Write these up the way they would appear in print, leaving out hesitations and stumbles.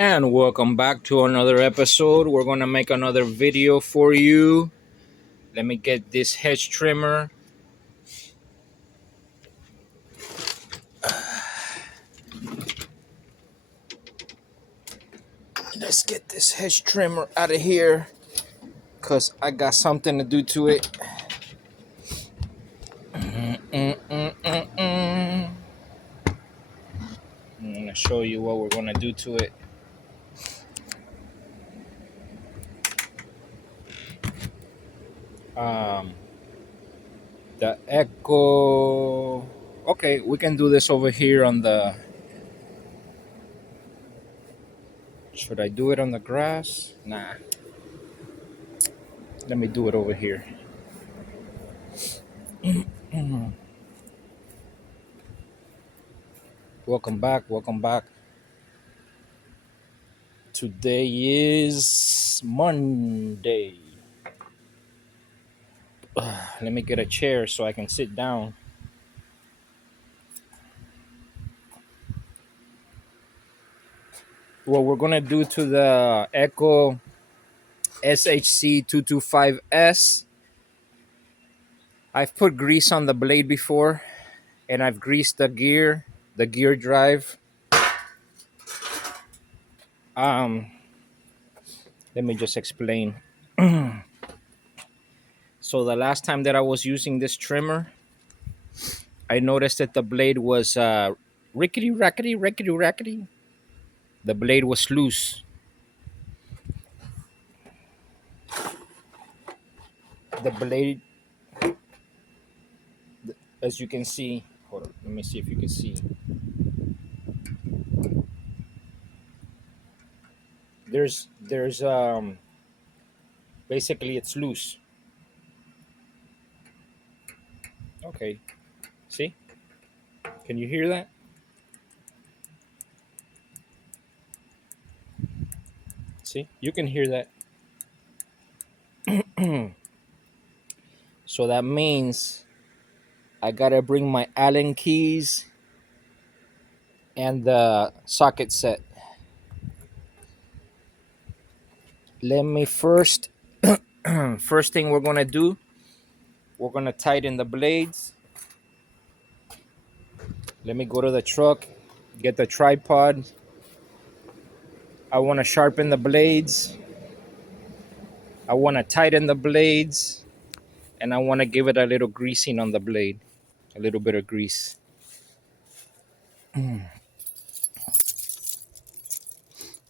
And welcome back to another episode. We're gonna make another video for you. Let me get this hedge trimmer. Let's get this hedge trimmer out of here because I got something to do to it. I'm gonna show you what we're gonna do to it. Um, the Echo. Okay, we can do this over here on the. Should I do it on the grass? Nah. Let me do it over here. Welcome back. Welcome back. Today is Monday. Let me get a chair so I can sit down. What we're gonna do to the Echo SHC225S, I've put grease on the blade before and I've greased the gear drive. Um, Let me just explain. So the last time that I was using this trimmer, I noticed that the blade was rickety, rackety, rickety, rackety. The blade was loose. The blade, as you can see, hold on, let me see if you can see. There's basically it's loose. Okay, see? Can you hear that? See? You can hear that. So that means I gotta bring my Allen keys and the socket set. Let me first first thing we're gonna do, we're gonna tighten the blades. Let me go to the truck, get the tripod. I wanna sharpen the blades. I wanna tighten the blades. And I wanna give it a little greasing on the blade. A little bit of grease. I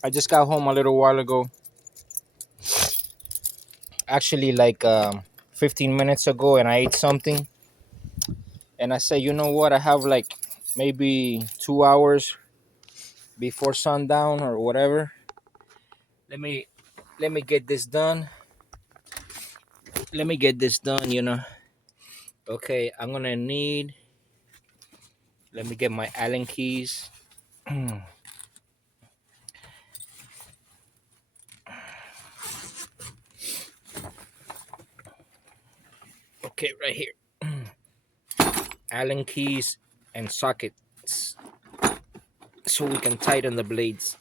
just got home a little while ago. Actually, like 15 minutes ago, and I ate something. And I said, you know what? I have like maybe 2 hours before sundown or whatever. Let me get this done. Let me get this done. Okay, I'm gonna need. Let me get my Allen keys. Okay, right here. Allen keys and sockets so we can tighten the blades.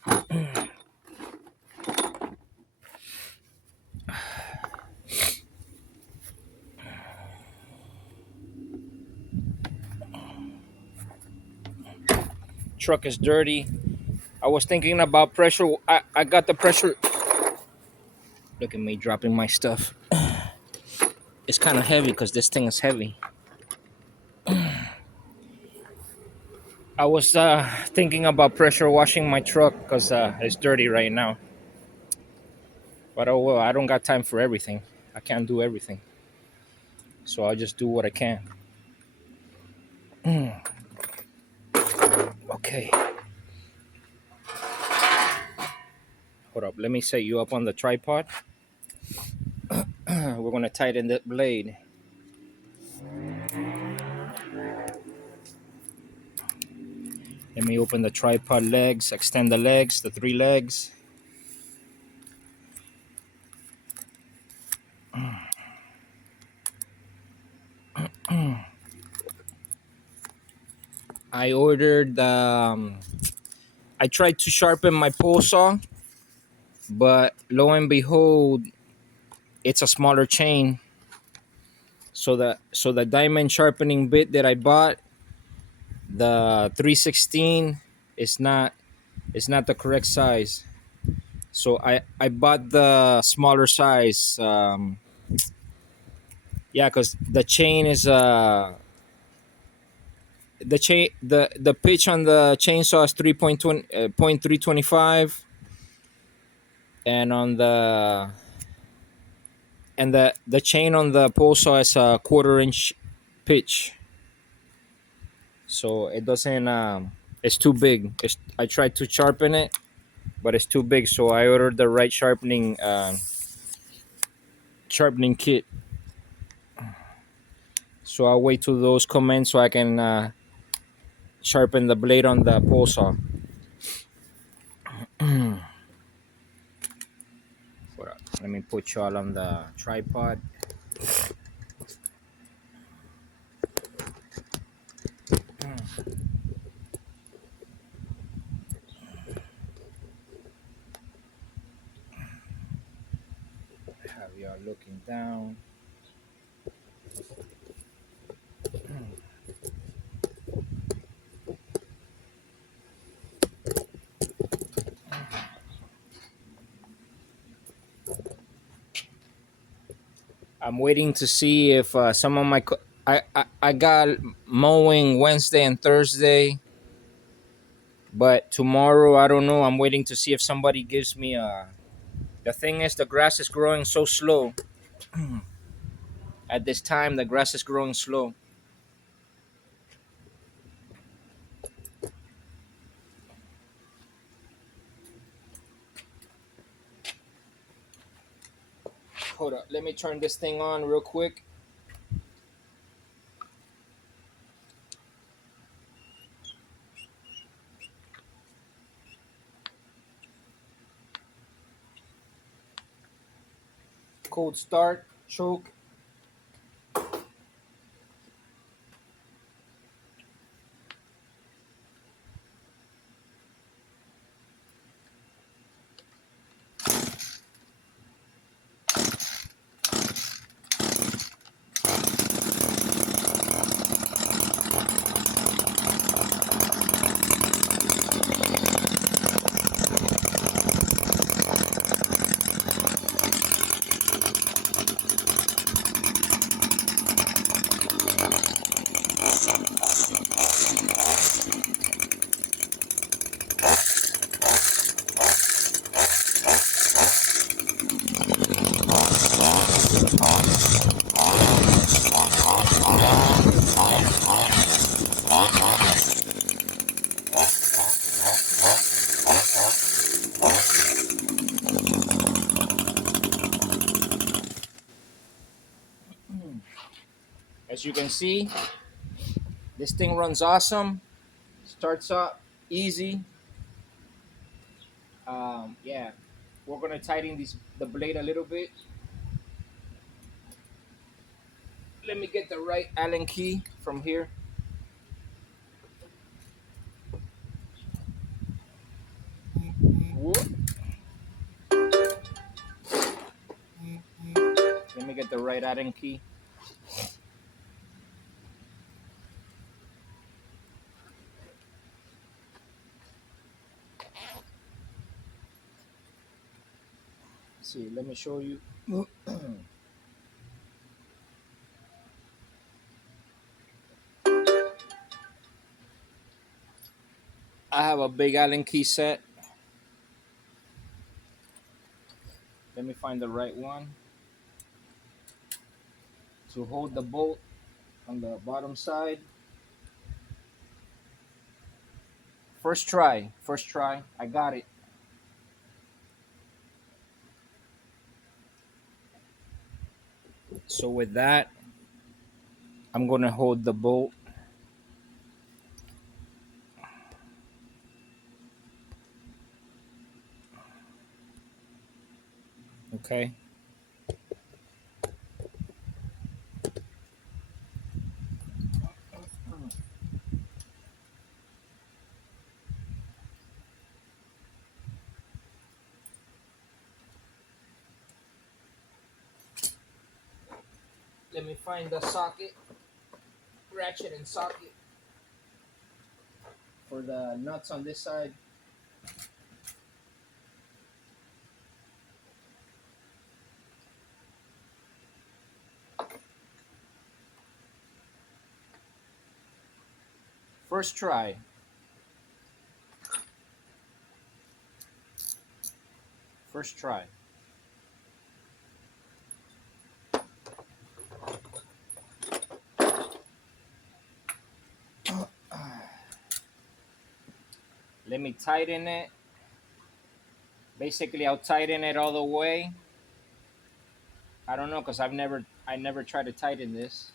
Truck is dirty. I was thinking about pressure. I got the pressure. Look at me dropping my stuff. It's kind of heavy because this thing is heavy. I was thinking about pressure washing my truck because it's dirty right now. But oh well, I don't got time for everything. I can't do everything. So I'll just do what I can. Okay. Hold up. Let me set you up on the tripod. We're going to tighten the blade. Let me open the tripod legs, extend the legs, the 3 legs. I ordered I tried to sharpen my pole saw, but lo and behold, it's a smaller chain. So the diamond sharpening bit that I bought, the 316, is not the correct size. So I bought the smaller size. Yeah, because the chain is the pitch on the chainsaw is 3.20 .325, and on the chain on the pole saw is a quarter-inch pitch. So it doesn't it's too big. I tried to sharpen it, but it's too big. So I ordered the right sharpening kit. So I'll wait till those come in so I can sharpen the blade on the pole saw. Let me put y'all on the tripod. Have y'all looking down. I'm waiting to see if some of my I got mowing Wednesday and Thursday, but tomorrow I don't know. I'm waiting to see if somebody gives me a. The thing is, the grass is growing so slow. At this time, the grass is growing slow. Hold up, let me turn this thing on real quick. Cold start, choke. As you can see, this thing runs awesome. Starts up easy. Yeah, we're gonna tighten the blade a little bit. Let me get the right Allen key from here. Whoop. Let me get the right Allen key. See, let me show you. I have a big Allen key set. Let me find the right one to hold the bolt on the bottom side. First try. I got it. So with that, I'm gonna hold the bolt. Okay. Let me find the socket, ratchet and socket for the nuts on this side. First try. First try. Let me tighten it. Basically, I'll tighten it all the way. I don't know because I never tried to tighten this.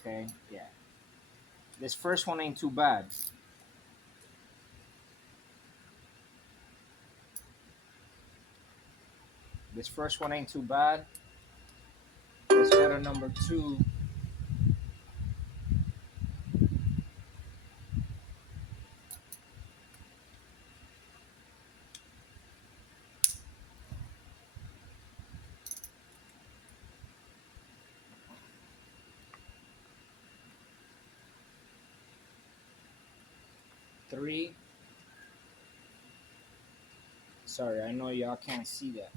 Okay, yeah. This first one ain't too bad. This first one ain't too bad. Let's go to number two. Three. Sorry, I know y'all can't see that.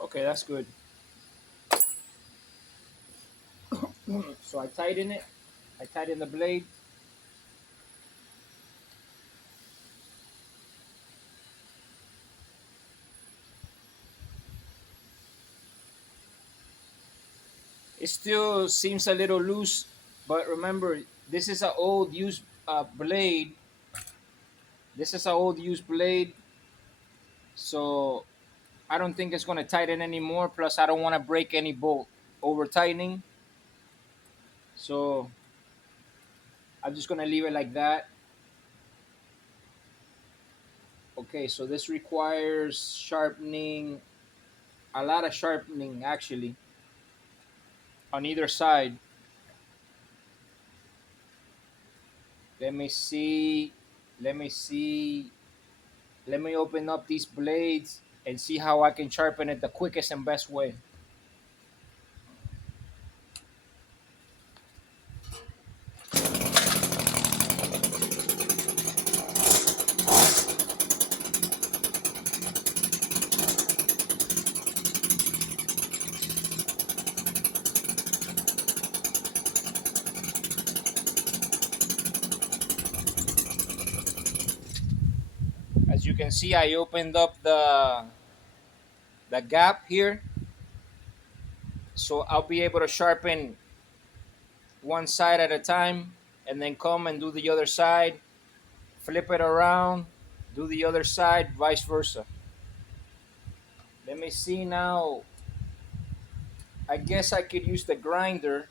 Okay, that's good. So I tighten it. I tighten the blade. It still seems a little loose, but remember, this is an old used blade. This is an old used blade, so I don't think it's gonna tighten anymore. Plus, I don't want to break any bolt over tightening, so I'm just gonna leave it like that. Okay, so this requires sharpening, a lot of sharpening actually, on either side. Let me see. Let me see. Let me open up these blades and see how I can sharpen it the quickest and best way. As you can see, I opened up the gap here, so I'll be able to sharpen one side at a time and then come and do the other side, flip it around, do the other side, vice versa. Let me see now. I guess I could use the grinder.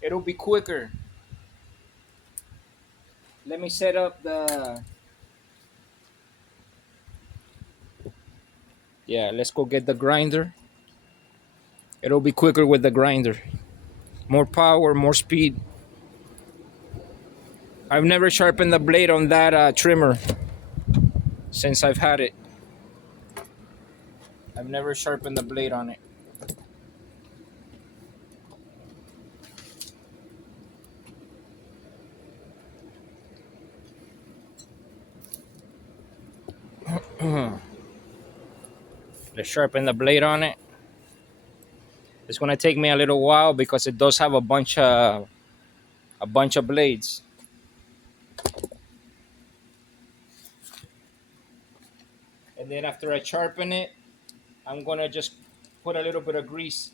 It'll be quicker. Let me set up the. Yeah, let's go get the grinder. It'll be quicker with the grinder. More power, more speed. I've never sharpened the blade on that trimmer since I've had it. I've never sharpened the blade on it. Let's sharpen the blade on it. It's gonna take me a little while because it does have a bunch of blades. And then after I sharpen it, I'm gonna just put a little bit of grease.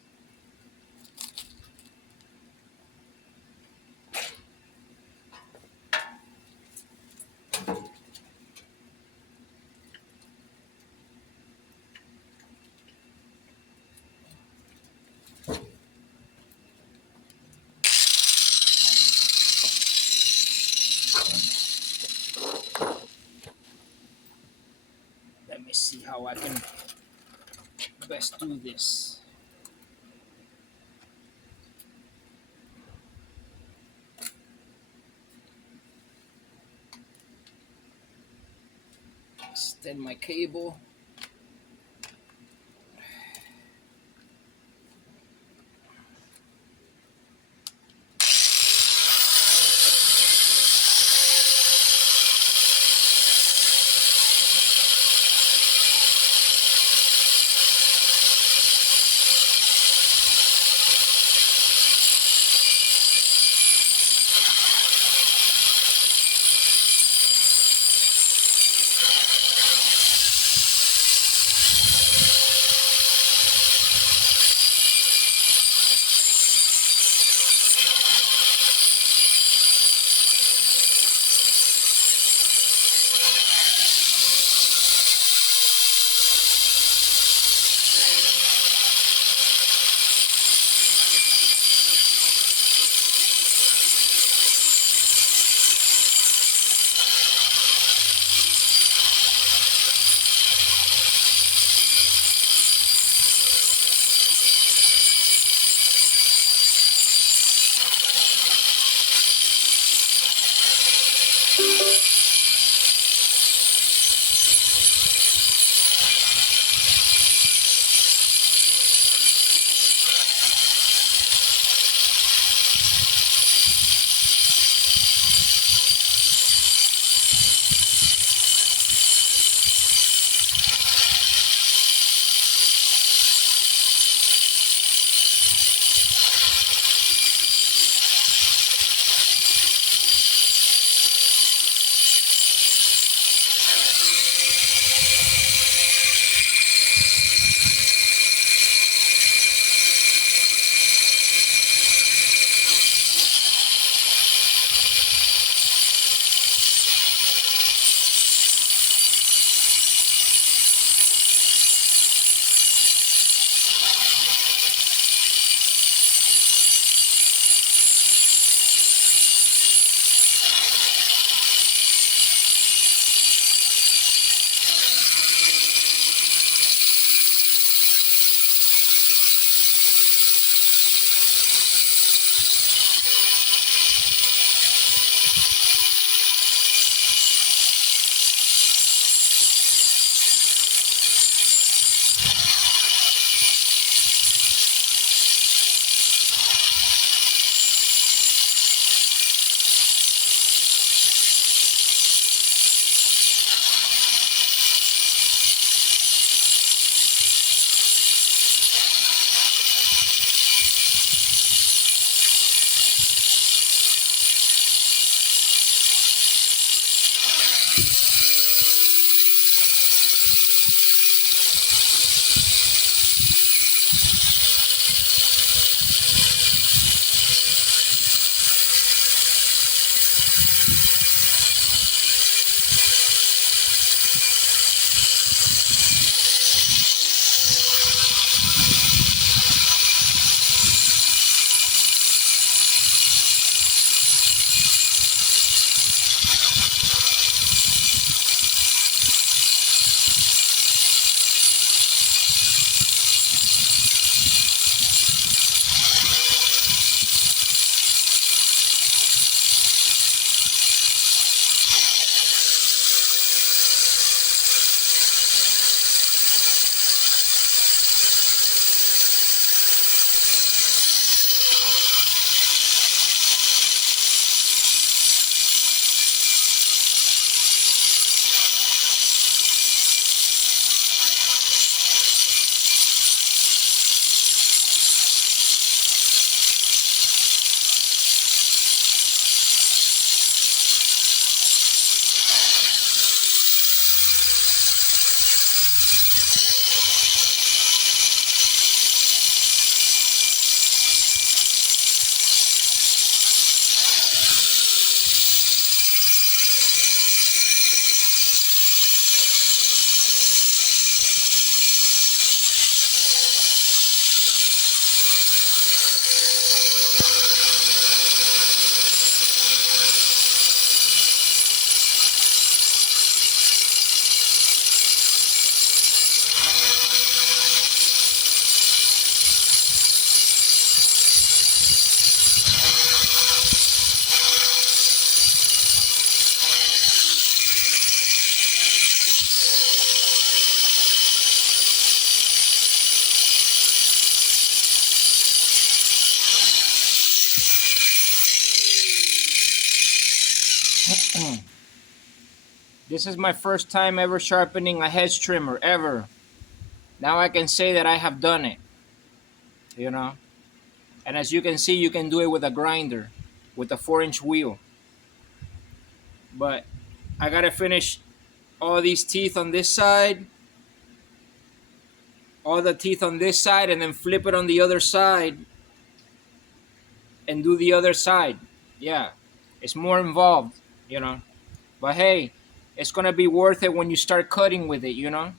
Let me see how I can best do this. Extend my cable. This is my first time ever sharpening a hedge trimmer ever. Now I can say that I have done it, you know. And as you can see, you can do it with a grinder, with a 4-inch wheel. But I gotta finish all these teeth on this side, all the teeth on this side, and then flip it on the other side and do the other side. Yeah, it's more involved, you know. But hey, it's gonna be worth it when you start cutting with it, you know.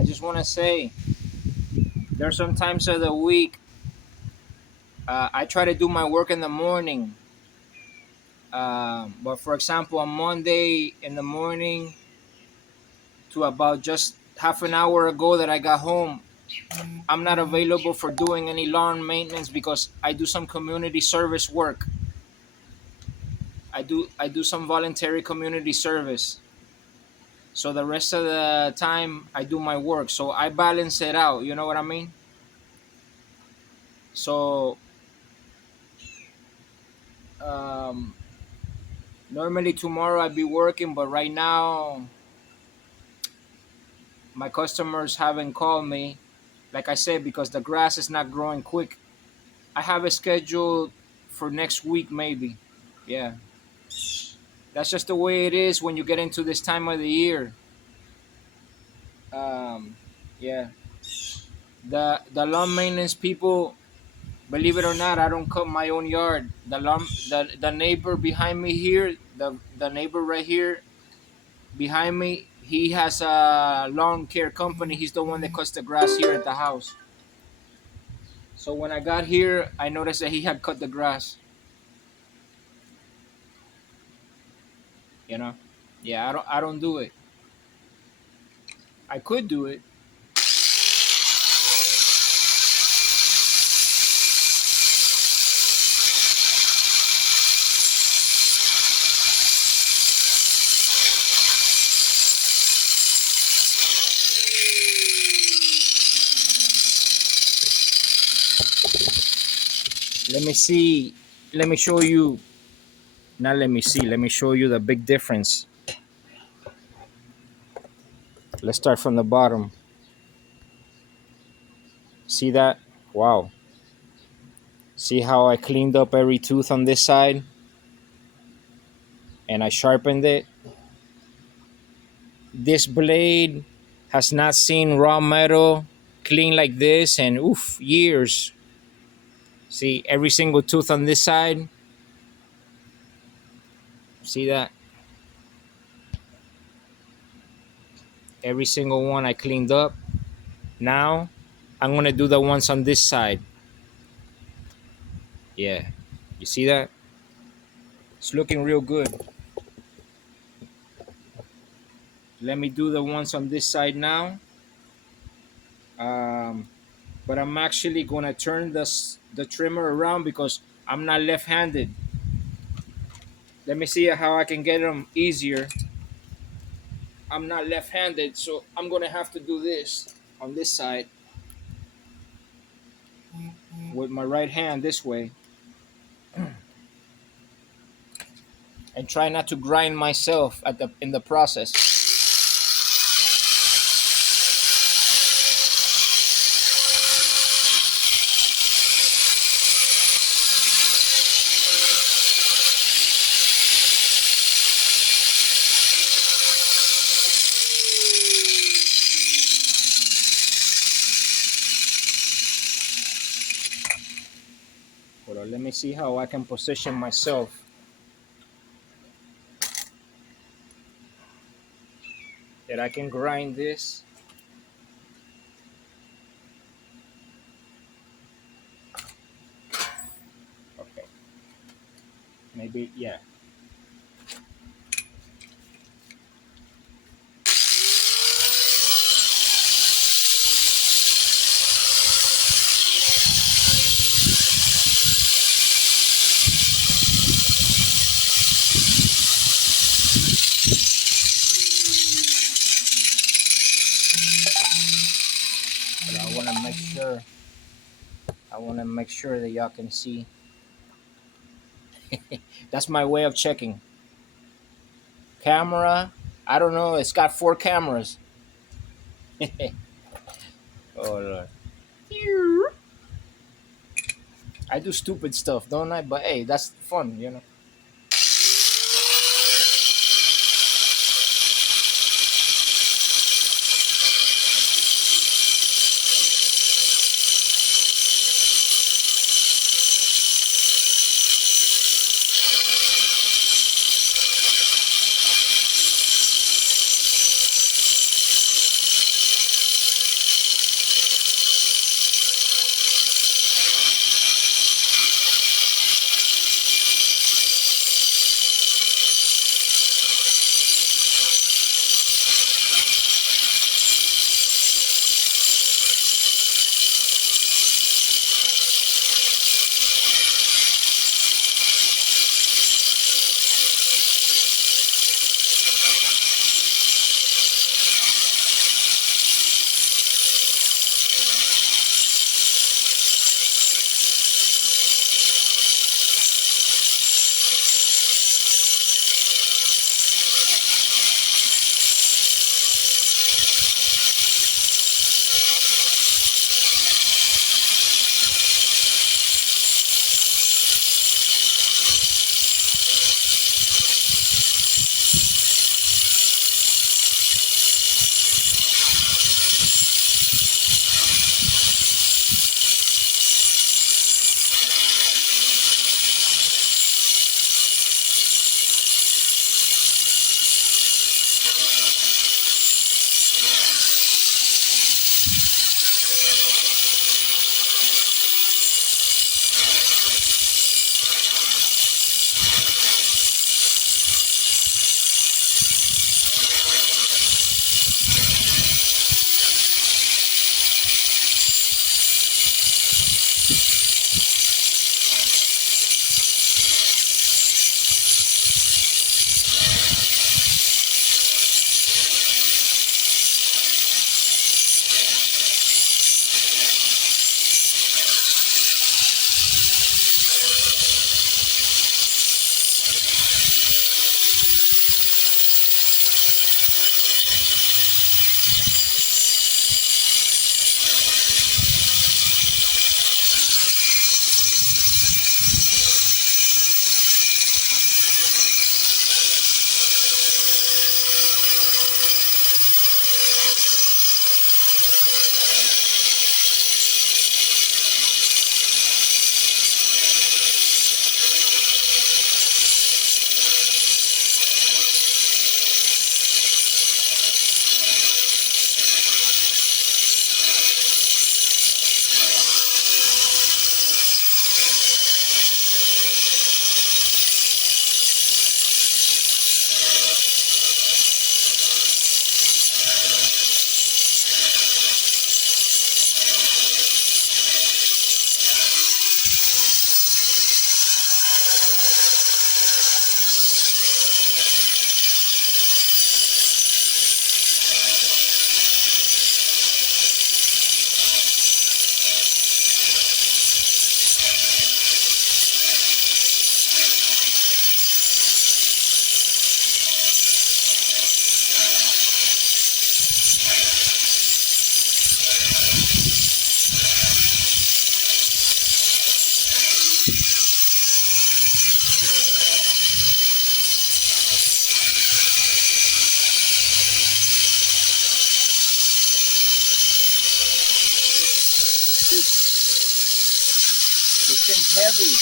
I just want to say there's some times of the week I try to do my work in the morning. But for example, on Monday in the morning to about just half an hour ago that I got home, I'm not available for doing any lawn maintenance because I do some community service work. I do some voluntary community service. So the rest of the time I do my work. So I balance it out. You know what I mean? So um, normally tomorrow I'd be working, but right now my customers haven't called me. Like I said, because the grass is not growing quick. I have it scheduled for next week, maybe. Yeah, that's just the way it is when you get into this time of the year. Um, yeah, the lawn maintenance people, believe it or not, I don't cut my own yard. The neighbor behind me here, the neighbor right here behind me, he has a lawn care company. He's the one that cuts the grass here at the house. So when I got here, I noticed that he had cut the grass. You know, yeah, I don't do it. I could do it. Let me see. Let me show you. Not let me see. Let me show you the big difference. Let's start from the bottom. See that? Wow. See how I cleaned up every tooth on this side and I sharpened it? This blade has not seen raw metal clean like this in years. See every single tooth on this side? See that? Every single one I cleaned up. Now I'm gonna do the ones on this side. Yeah. You see that? It's looking real good. Let me do the ones on this side now. Um, but I'm actually gonna turn the trimmer around because I'm not left-handed. Let me see how I can get them easier. I'm not left-handed, so I'm gonna have to do this on this side with my right hand this way, and try not to grind myself at the in the process. Hold on, let me see how I can position myself that I can grind this. Okay, maybe yeah. But I want to make sure. I want to make sure that y'all can see. That's my way of checking. Camera. I don't know. It's got 4 cameras. Oh Lord. I do stupid stuff, don't I? But hey, that's fun, you know. heavy.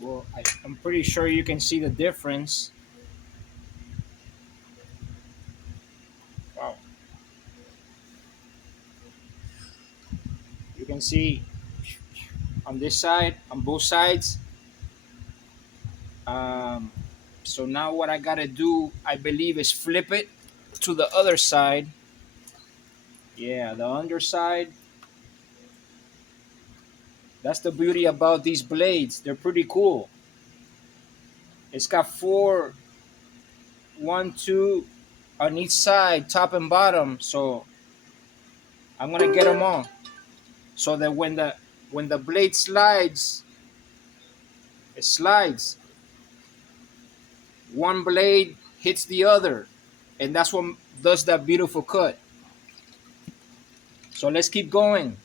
Well, I'm pretty sure you can see the difference. Wow. You can see on this side, on both sides. Um, so now what I gotta do, I believe, is flip it to the other side. Yeah, the underside. That's the beauty about these blades. They're pretty cool. It's got four, one, two on each side, top and bottom. So I'm gonna get them on so that when the blade slides, it slides. One blade hits the other, and that's what does that beautiful cut. So let's keep going.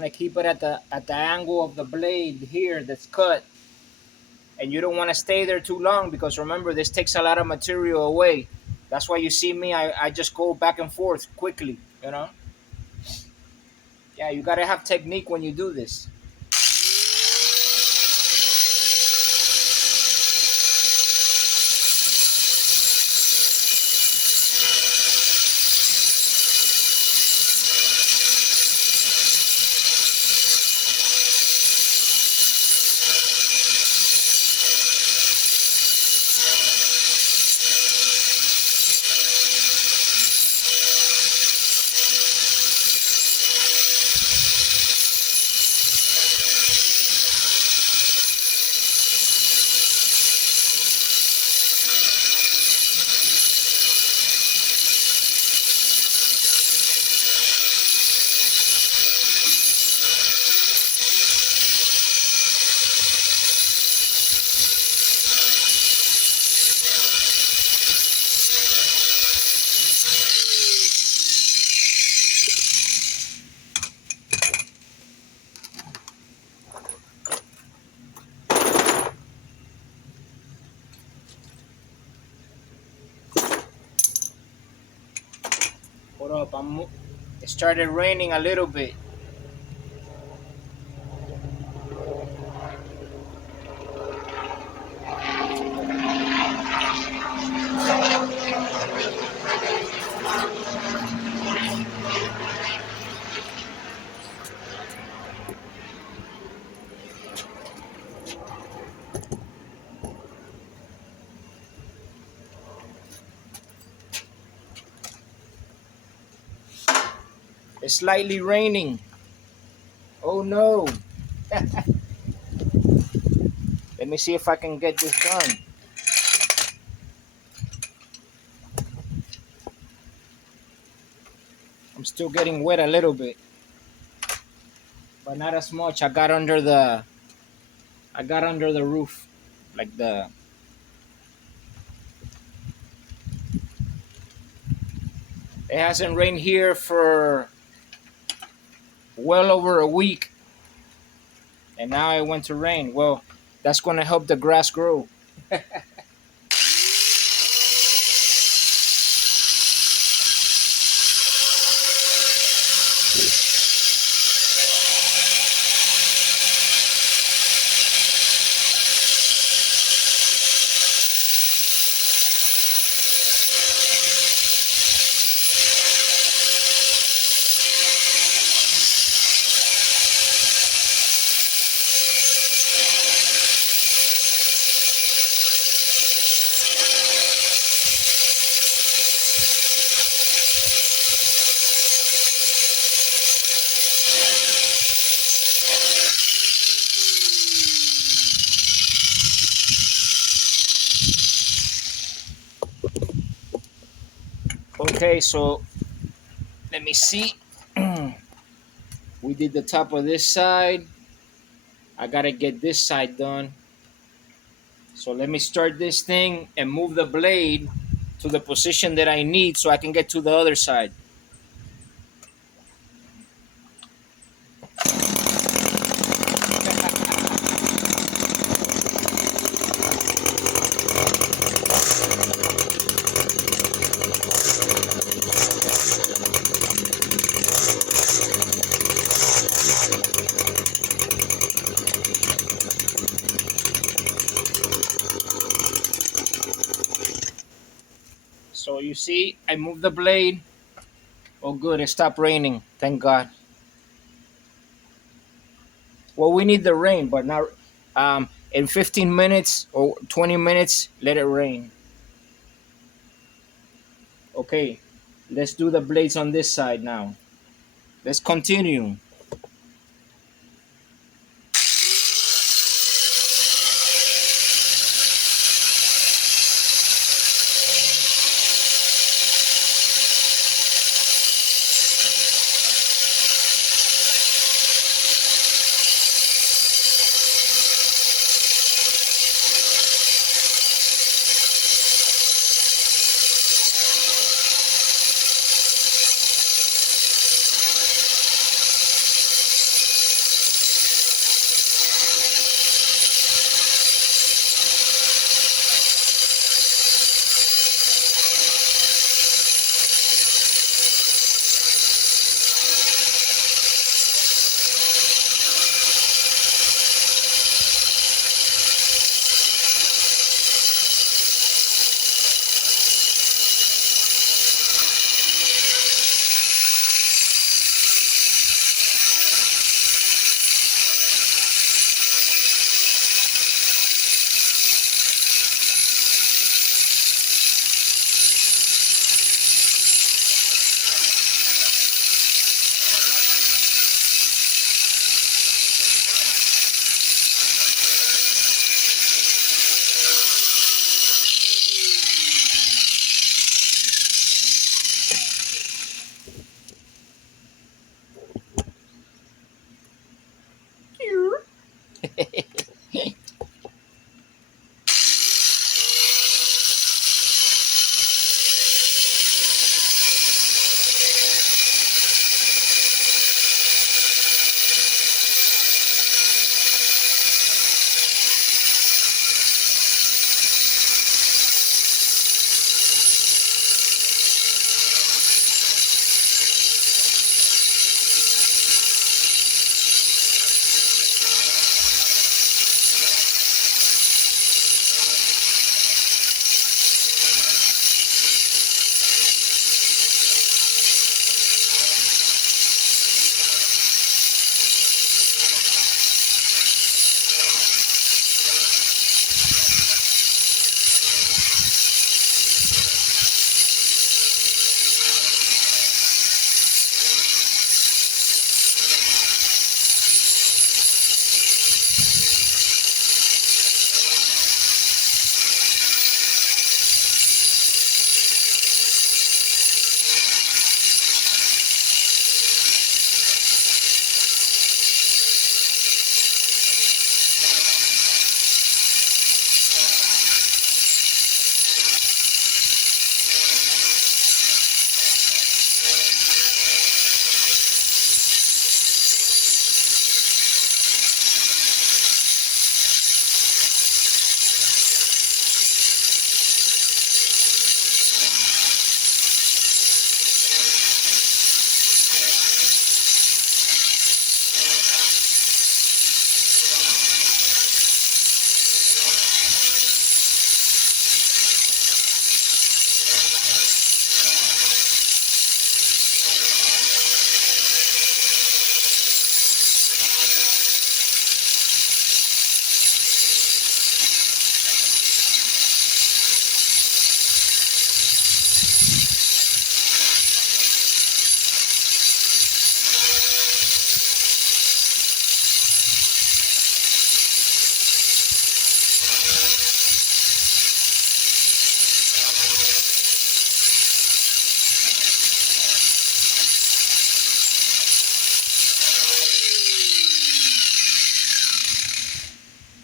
want to keep it at the angle of the blade here that's cut, and you don't want to stay there too long because remember this takes a lot of material away. That's why you see me. I just go back and forth quickly. You know. Yeah, you gotta have technique when you do this. Hold up, it started raining a little bit. It's slightly raining. Oh no. Let me see if I can get this done. I'm still getting wet a little bit, but not as much. I got under the roof. Like the It hasn't rained here for well over a week, and now it went to rain. Well, that's going to help the grass grow. Okay, so let me see. We did the top of this side. I gotta get this side done. So let me start this thing and move the blade to the position that I need so I can get to the other side. So you see, I moved the blade. Oh, good, it stopped raining. Thank God. Well, we need the rain, but not in 15 minutes or 20 minutes, let it rain. Okay, let's do the blades on this side now. Let's continue.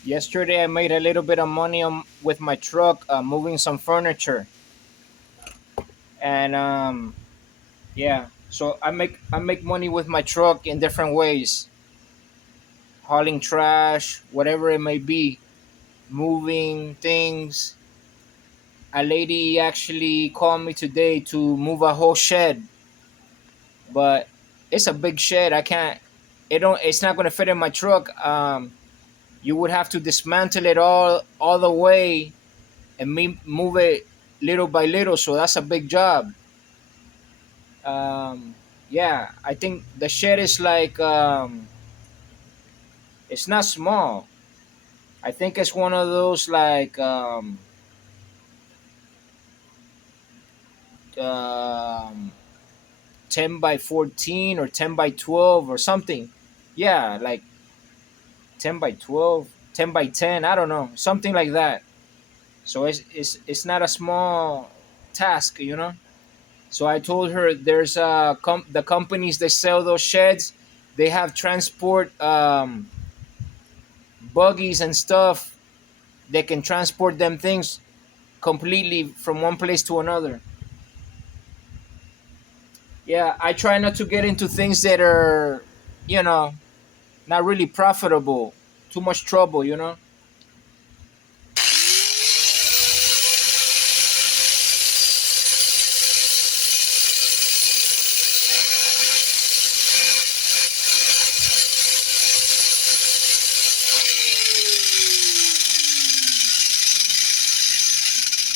Yesterday I made a little bit of money with my truck, moving some furniture, and yeah. So I make money with my truck in different ways, hauling trash, whatever it may be, moving things. A lady actually called me today to move a whole shed, but it's a big shed. I can't. It don't. It's not gonna fit in my truck. You would have to dismantle it all the way and move it little by little. So that's a big job. Yeah, I think the shed is like it's not small. I think it's one of those like 10 by 14 or 10 by 12 or something. Yeah, like 10 by 12, 10 by 10, I don't know, something like that. So it's not a small task, you know. So I told her there's the companies that sell those sheds, they have transport buggies and stuff that can transport them things completely from one place to another. Yeah, I try not to get into things that are, you know, not really profitable, too much trouble, you know.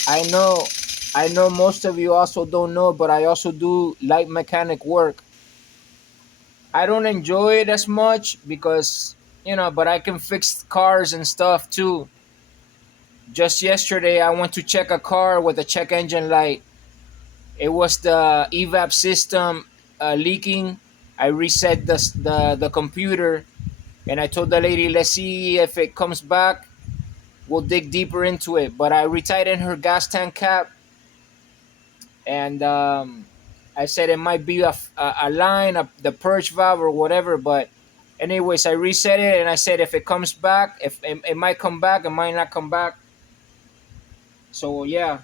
I know, I know most of you also don't know, but I also do light mechanic work. I don't enjoy it as much because, but I can fix cars and stuff too. Just yesterday, I went to check a car with a check engine light. It was the evap system leaking. I reset the computer, and I told the lady, "Let's see if it comes back. We'll dig deeper into it." But I retightened her gas tank cap, and I said it might be a line, the purge valve or whatever. But anyways, I reset it, and I said if it comes back, if it might come back, it might not come back. So yeah.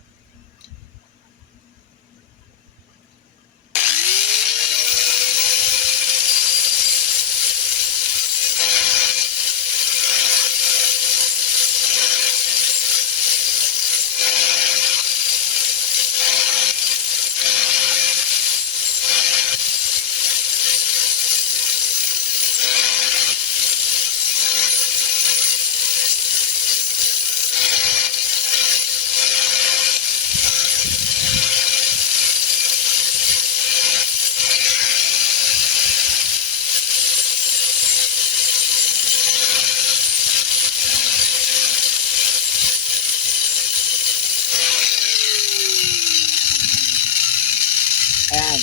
And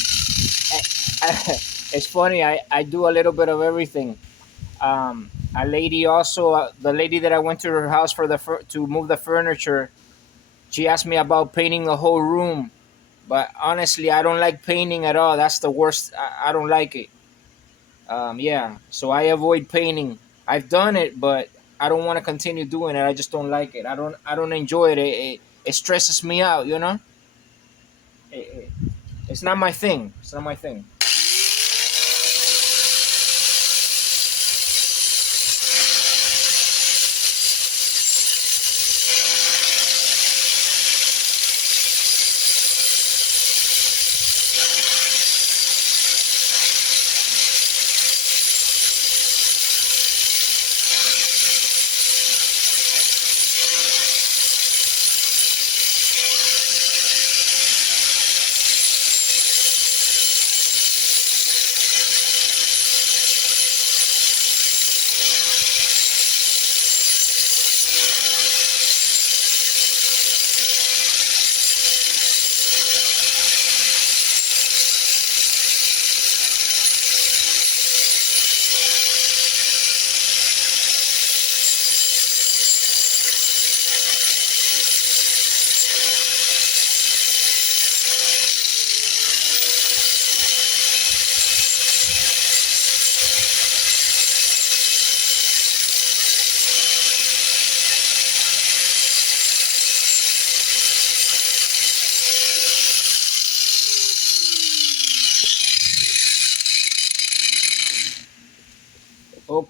it's funny. I do a little bit of everything. A lady also, the lady that I went to her house for to move the furniture. She asked me about painting the whole room, but honestly, I don't like painting at all. That's the worst. I don't like it. Yeah, so I avoid painting. I've done it, but I don't want to continue doing it. I just don't like it. I don't enjoy it. It stresses me out. It's not my thing. It's not my thing.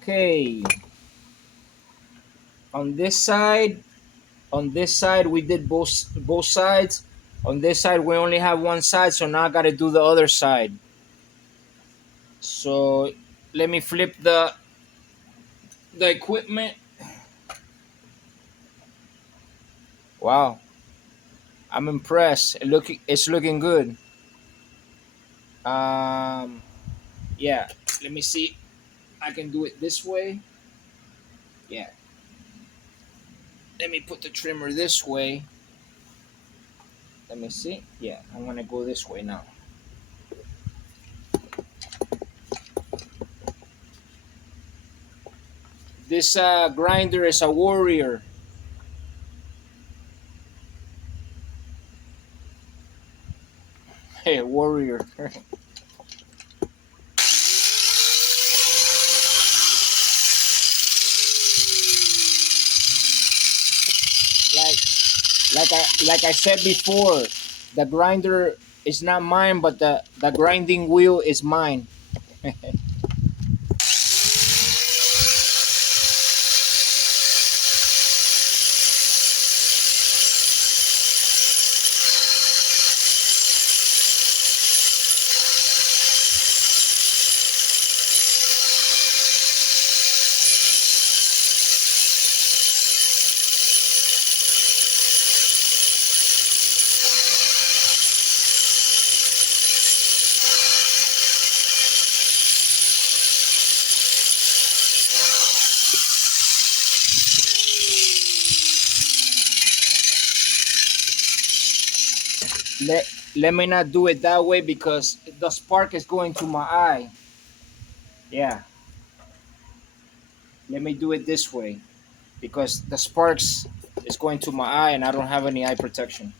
Okay, on this side, we did both sides. On this side we only have one side, so now I got to do the other side. So let me flip the equipment. Wow, I'm impressed. It's looking good. um yeah, let me see. I can do it this way. Yeah, let me put the trimmer this way. Let me see. Yeah, I'm gonna go this way now. This grinder is a warrior. Hey, warrior. like like I said before, the grinder is not mine, but the grinding wheel is mine. Let me not do it that way because the spark is going to my eye. Yeah, let me do it this way because the sparks is going to my eye and I don't have any eye protection.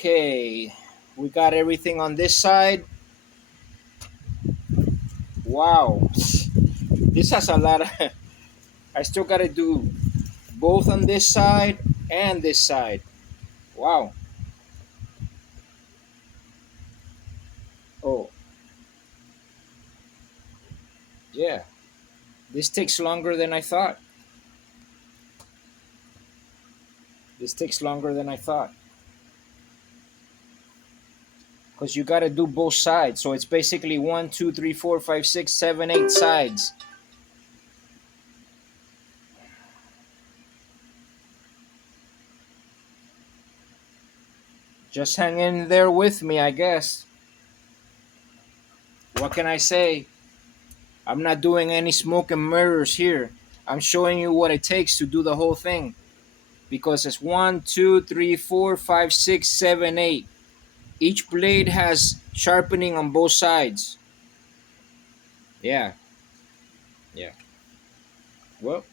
Okay, we got everything on this side. Wow, this has a lot of. I still got to do both on this side and this side. Wow. Oh, yeah. This takes longer than I thought. This takes longer than I thought. Because you got to do both sides. So it's basically one, two, three, four, five, six, seven, 8 sides. Just hang in there with me, I guess. What can I say? I'm not doing any smoke and mirrors here. I'm showing you what it takes to do the whole thing. Because it's one, two, three, four, five, six, seven, 8. Each blade has sharpening on both sides. Yeah, yeah. Well,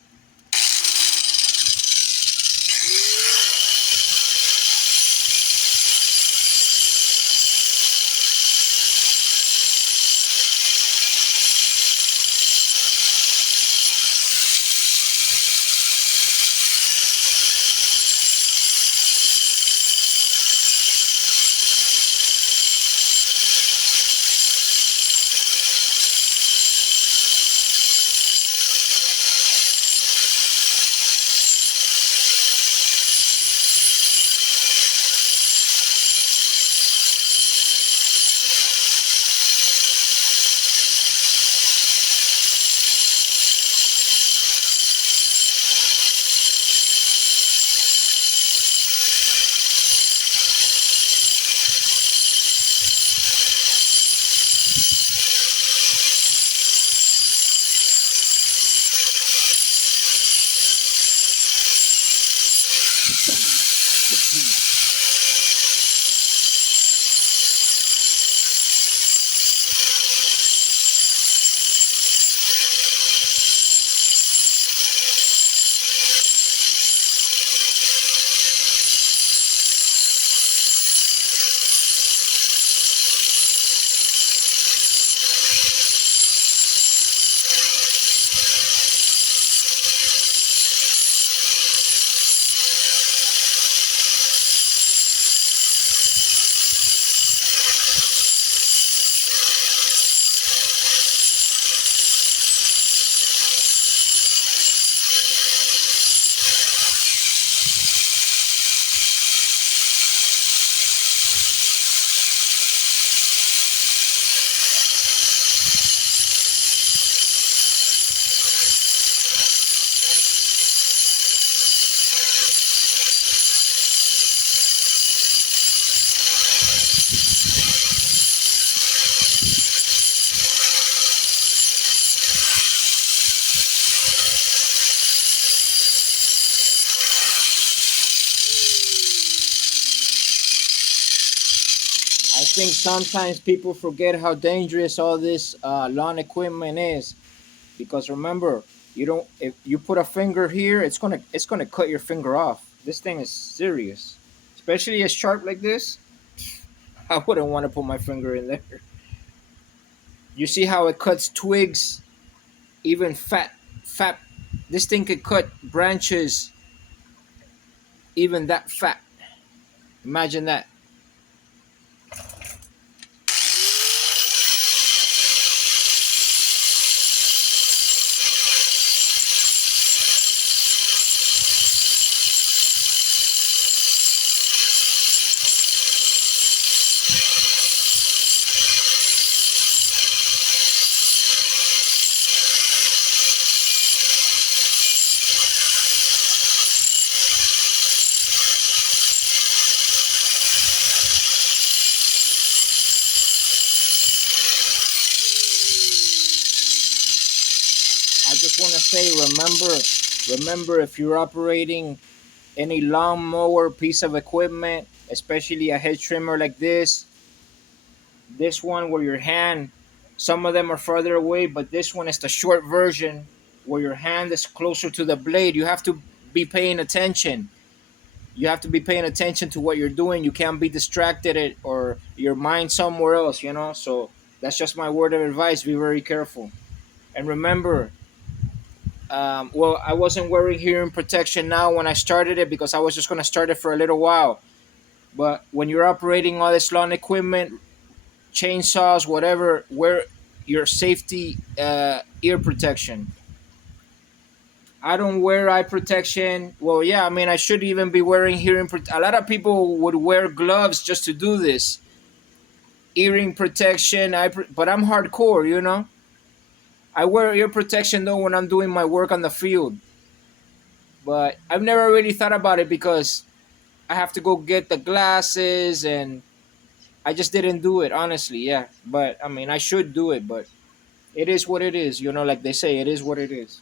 think sometimes people forget how dangerous all this lawn equipment is, because remember, you don't if you put a finger here, it's gonna cut your finger off. This thing is serious, especially as sharp like this. I wouldn't want to put my finger in there. You see how it cuts twigs, even fat. This thing could cut branches even that fat. Imagine that. I just want to say, remember, if you're operating any lawnmower piece of equipment, especially a hedge trimmer like this one where your hand, some of them are further away, but this one is the short version where your hand is closer to the blade. You have to be paying attention. You have to be paying attention to what you're doing. You can't be distracted or your mind somewhere else, So that's just my word of advice. Be very careful. And remember, well, I wasn't wearing hearing protection now when I started it because I was just going to start it for a little while. But when you're operating all this lawn equipment, chainsaws, whatever, wear your safety ear protection. I don't wear eye protection. Well, yeah, I mean, I should even be wearing hearing. A lot of people would wear gloves just to do this. Earring protection, but I'm hardcore. I wear ear protection though when I'm doing my work on the field. But I've never really thought about it because I have to go get the glasses and I just didn't do it, honestly. Yeah. But I mean, I should do it, but it is what it is. Like they say, it is what it is.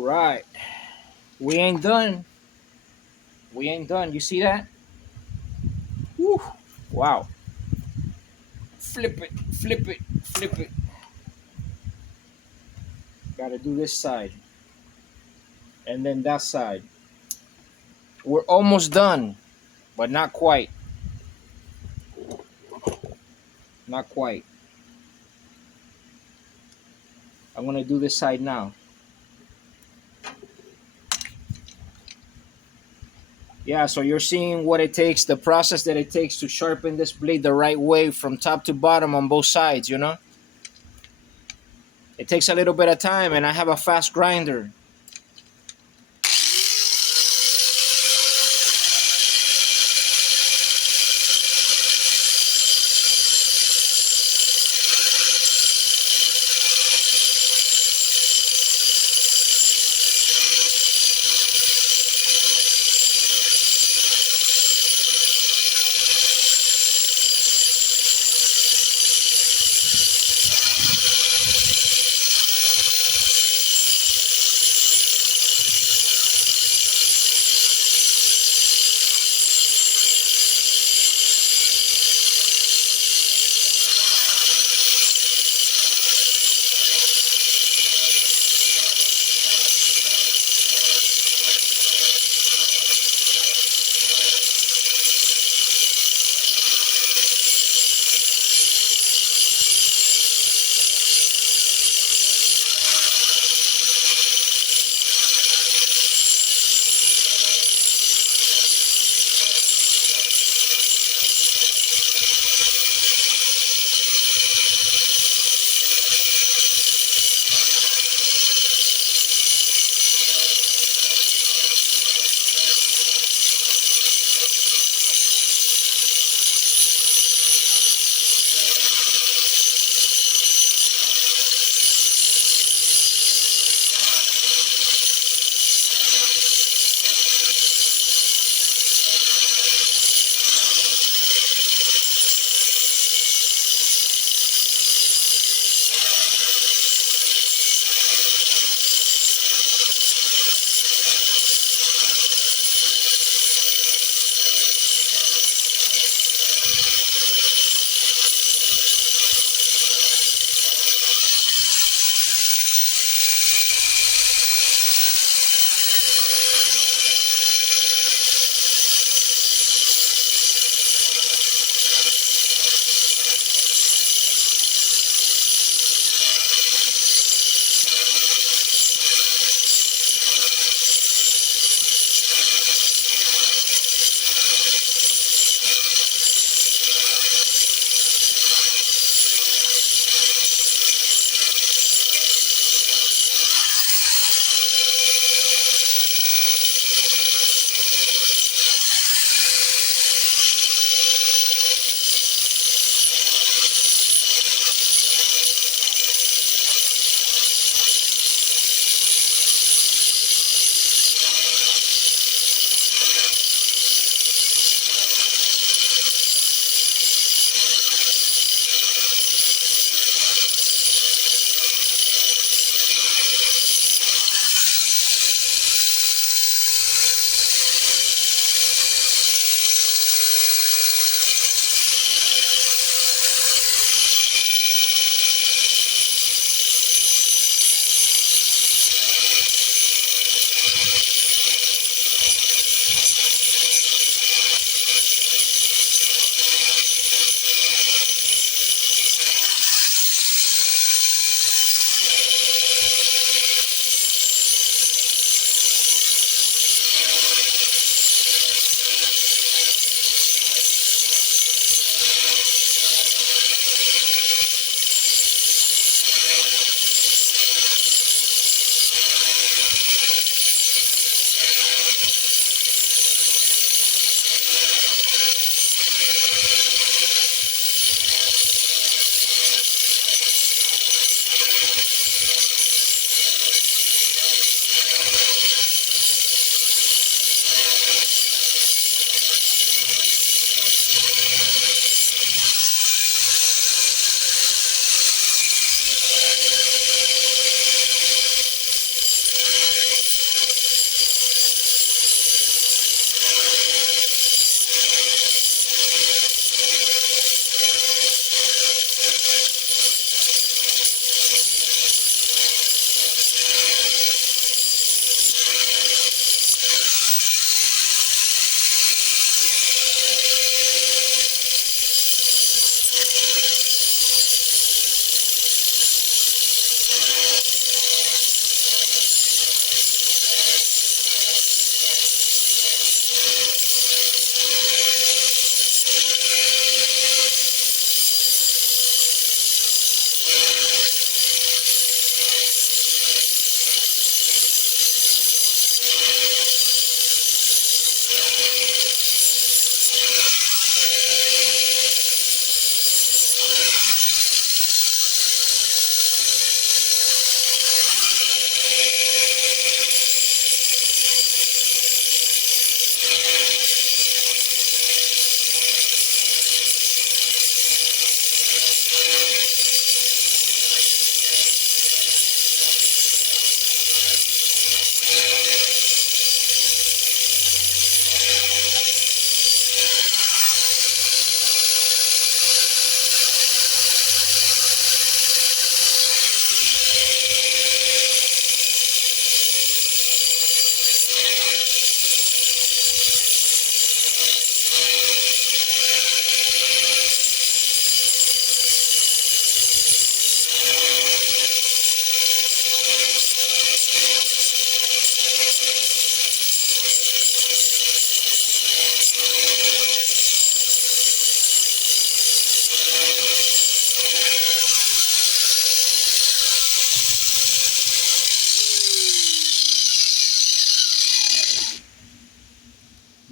right. We ain't done. We ain't done. You see that? Woo. Wow. Flip it, flip it, flip it. Gotta do this side. And then that side. We're almost done, but not quite. Not quite. I'm gonna do this side now. Yeah, so you're seeing what it takes, the process that it takes to sharpen this blade the right way from top to bottom on both sides, you know? It takes a little bit of time, and I have a fast grinder.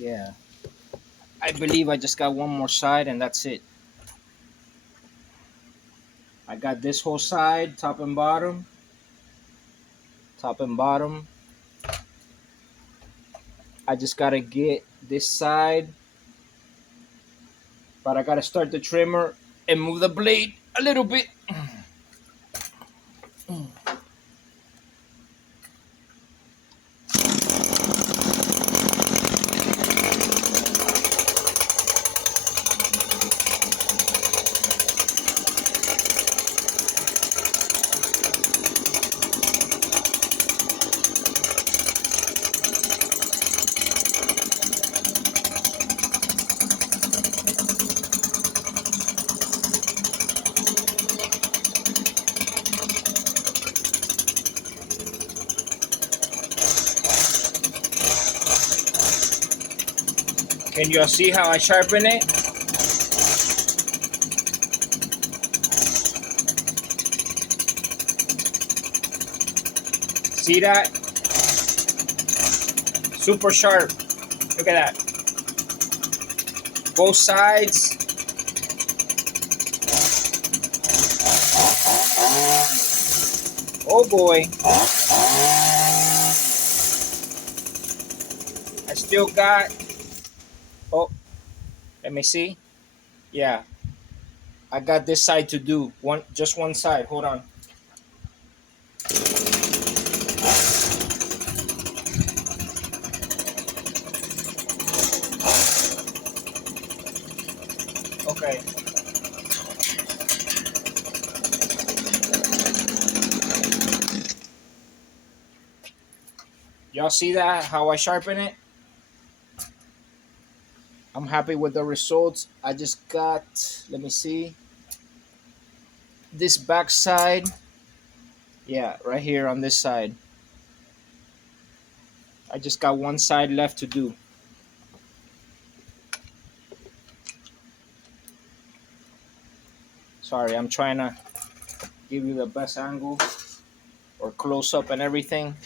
Yeah, I believe I just got one more side and that's it. I got this whole side, top and bottom, top and bottom. I just gotta get this side, but I gotta start the trimmer and move the blade a little bit. Can you all see how I sharpen it? See that? Super sharp. Look at that. Both sides. Oh boy. I still got. Oh, let me see. Yeah, I got this side to do. Just one side. Hold on. Okay. Y'all see that? How I sharpen it? I'm happy with the results. I just got, let me see, this back side. Yeah, right here on this side. I just got one side left to do. Sorry, I'm trying to give you the best angle or close up and everything.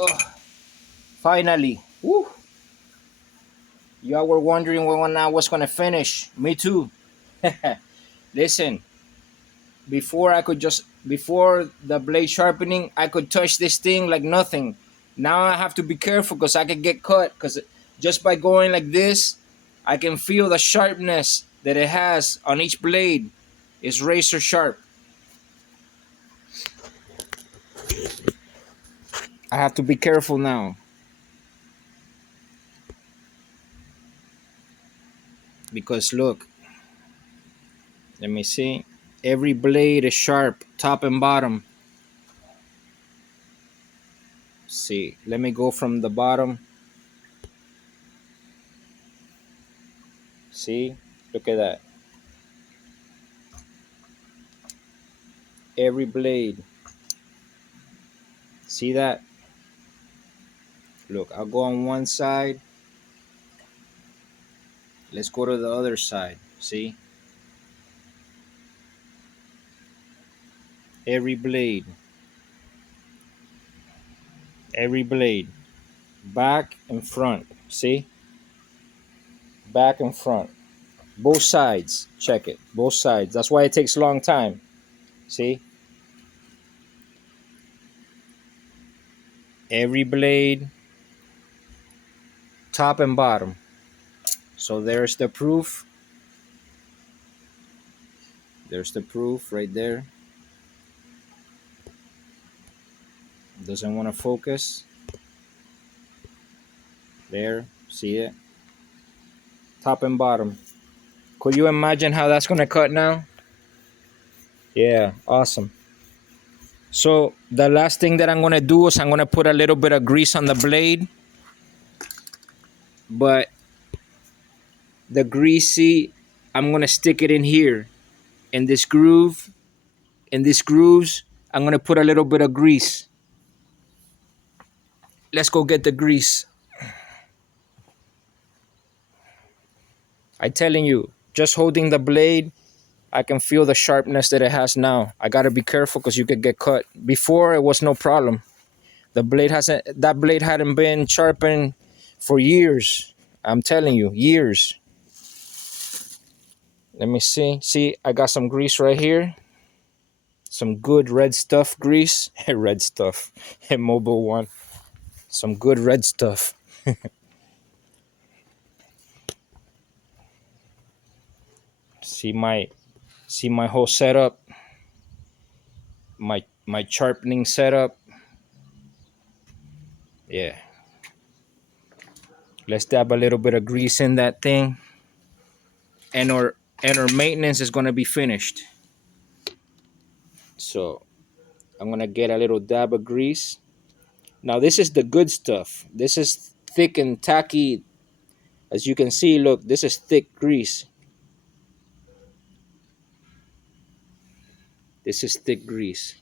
Oh, finally. Woo. Y'all were wondering when I was gonna finish. Me too. Listen, before the blade sharpening, I could touch this thing like nothing. Now I have to be careful because I could get cut. Because just by going like this, I can feel the sharpness that it has on each blade. It's razor sharp. I have to be careful now because look, let me see. Every blade is sharp, top and bottom. See, let me go from the bottom. See, look at that. Every blade. See that? Look, I'll go on one side. Let's go to the other side. See? Every blade. Every blade. Back and front. See? Back and front. Both sides. Check it. Both sides. That's why it takes a long time. See? Every blade. Top and bottom. So there's the proof. There's the proof right there. Doesn't want to focus. There. See it? Top and bottom. Could you imagine how that's going to cut now? Yeah, awesome. So the last thing that I'm going to do is I'm going to put a little bit of grease on the blade. But the greasy, I'm going to stick it in here. In this groove, in these grooves, I'm going to put a little bit of grease. Let's go get the grease. I'm telling you, just holding the blade, I can feel the sharpness that it has now. I got to be careful because you could get cut. Before, it was no problem. That blade hadn't been sharpened for years. I'm telling you, years. Let me see. See, I got some grease right here. Some good red stuff grease. Red stuff. Mobile one. Some good red stuff. See my whole setup. My sharpening setup. Yeah. Let's dab a little bit of grease in that thing. And our maintenance is gonna be finished. So I'm gonna get a little dab of grease. Now this is the good stuff. This is thick and tacky. As you can see, look, this is thick grease. This is thick grease.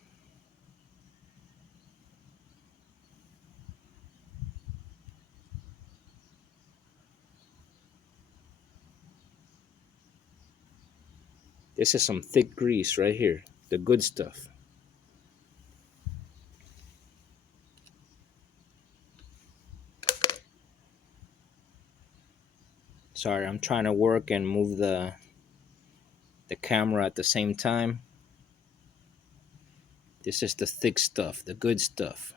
This is some thick grease right here. The good stuff. Sorry, I'm trying to work and move the camera at the same time. This is the thick stuff, the good stuff.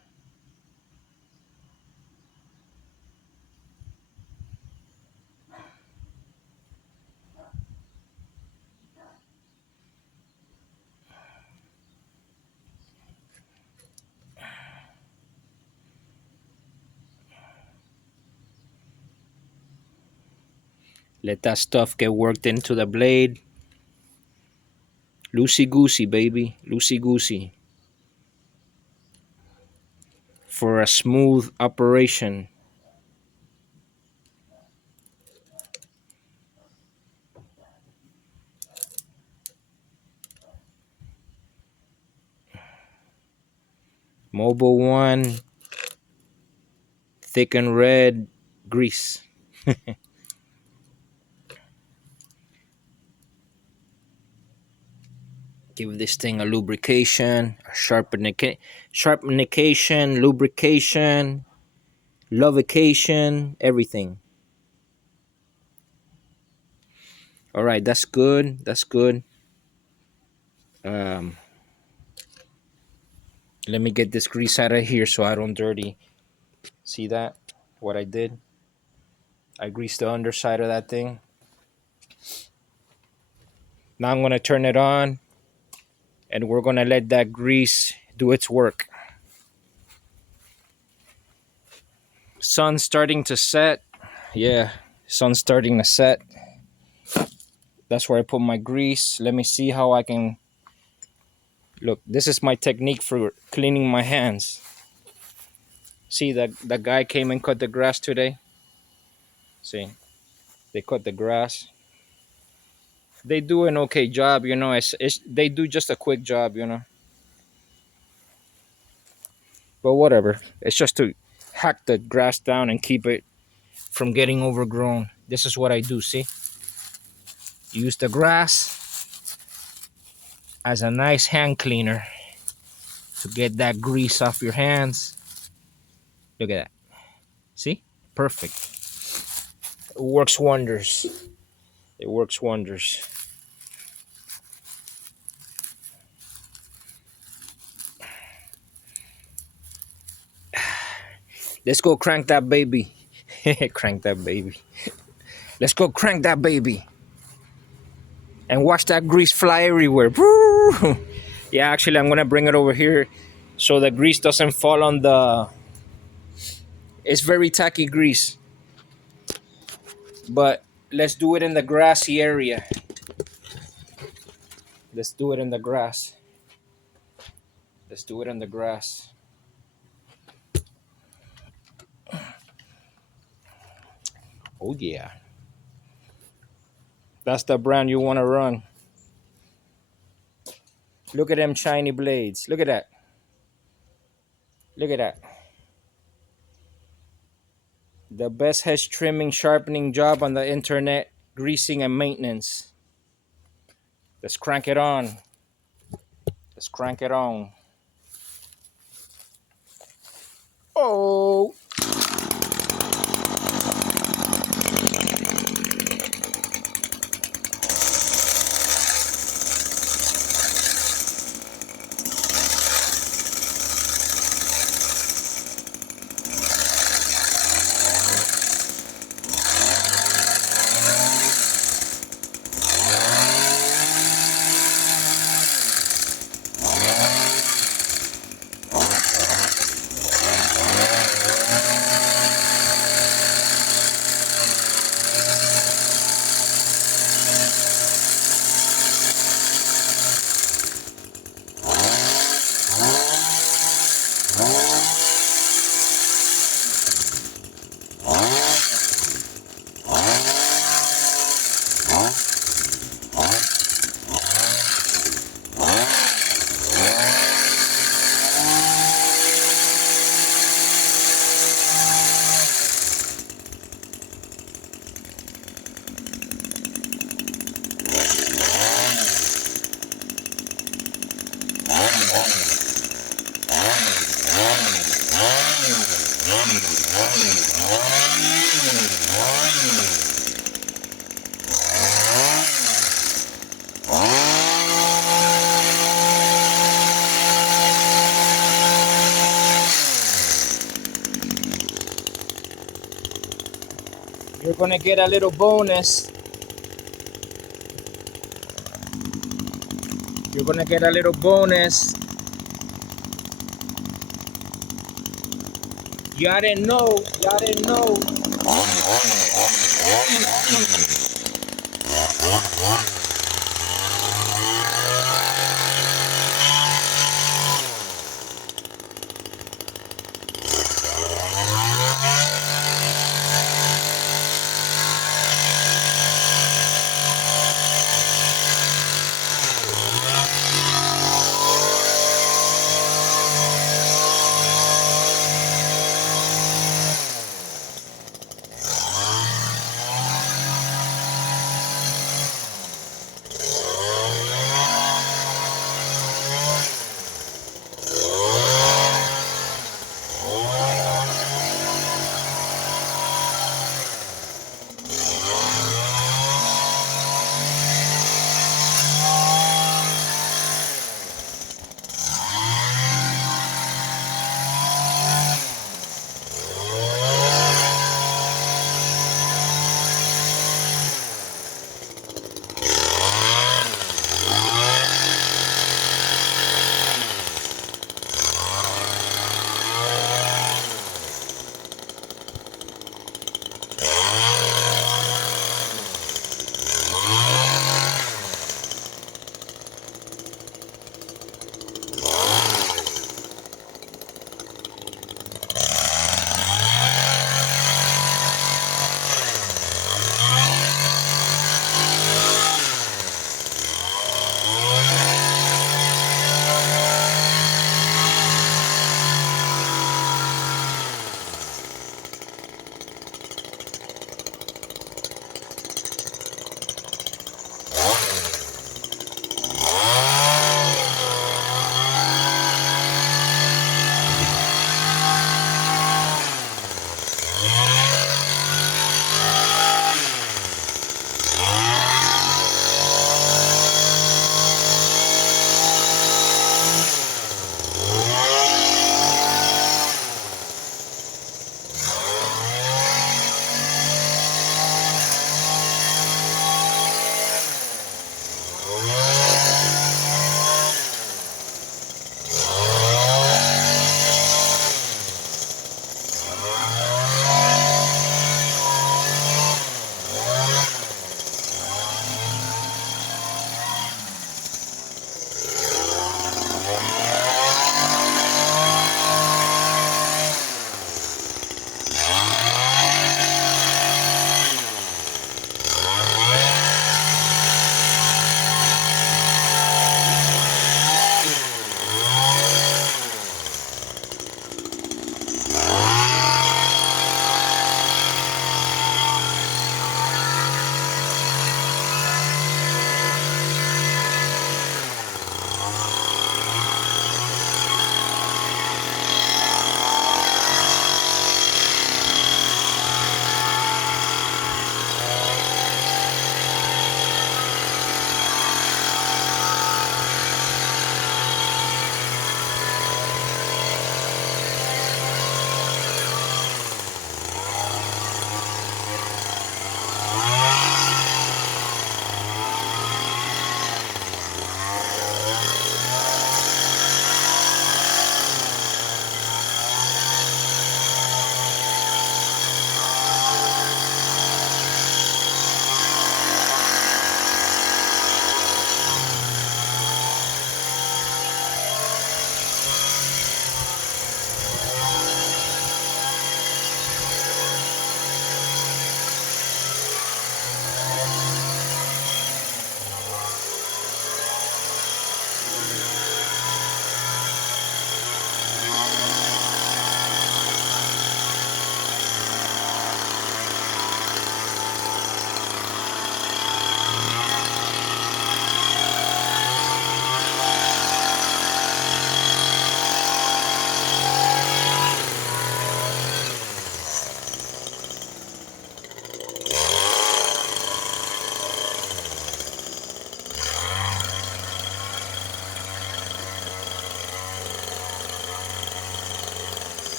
Let that stuff get worked into the blade. Loosey goosey, baby. Loosey goosey. For a smooth operation. Mobile one. Thick and red grease. Give this thing a lubrication, a sharpenication, lubrication, lovication, everything. All right, that's good. That's good. Um, Let me get this grease out of here so I don't dirty. See that? What I did? I greased the underside of that thing. Now I'm gonna turn it on, and we're gonna let that grease do its work. Sun's starting to set. Yeah, sun's starting to set. That's where I put my grease. Let me see how I can. Look, this is my technique for cleaning my hands. See that the guy came and cut the grass today. See, they cut the grass. They do an okay job, you know. They do just a quick job, you know. But whatever. It's just to hack the grass down and keep it from getting overgrown. This is what I do. See, use the grass as a nice hand cleaner to get that grease off your hands. Look at that. See, perfect. It works wonders. It works wonders. Let's go crank that baby. Crank that baby. Let's go crank that baby. And watch that grease fly everywhere. Yeah, actually, I'm gonna bring it over here so the grease doesn't fall on the. It's very tacky grease, but let's do it in the grassy area. Let's do it in the grass. Let's do it in the grass. Oh yeah, that's the brand you want to run. Look at them shiny blades. Look at that. Look at that. The best hedge trimming sharpening job on the internet, greasing and maintenance. Let's crank it on. Let's crank it on. Oh. You're gonna get a little bonus. You're gonna get a little bonus. Y'all didn't know. Y'all didn't know.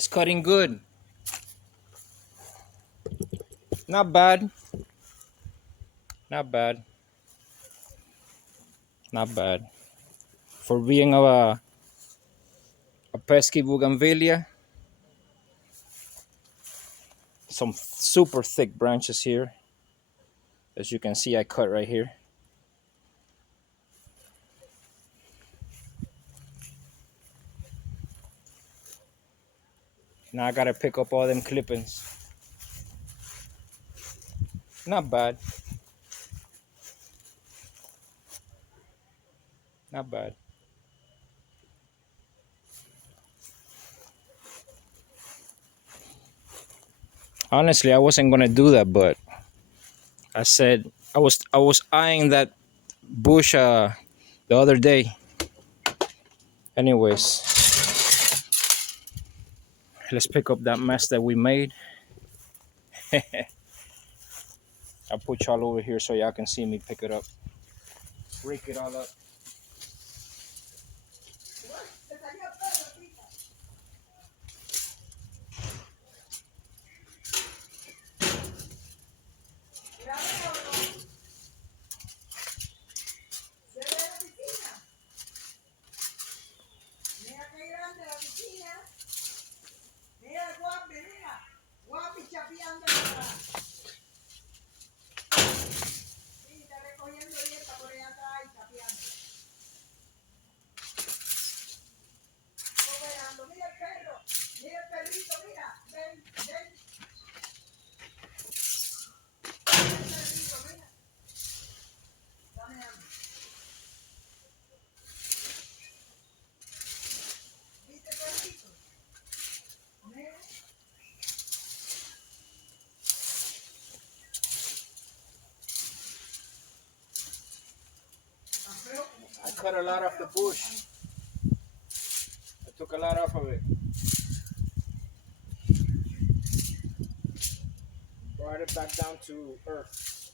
It's cutting good. Not bad. Not bad. Not bad. For being a pesky bougainvillea, some super thick branches here. As you can see, I cut right here. Now I gotta pick up all them clippings. Not bad. Not bad. Honestly, I wasn't gonna do that, but I said I was eyeing that bush the other day. Anyways, let's pick up that mess that we made. I'll put y'all over here so y'all can see me pick it up. Rake it all up. I cut a lot off the bush. I took a lot off of it. Brought it back down to earth.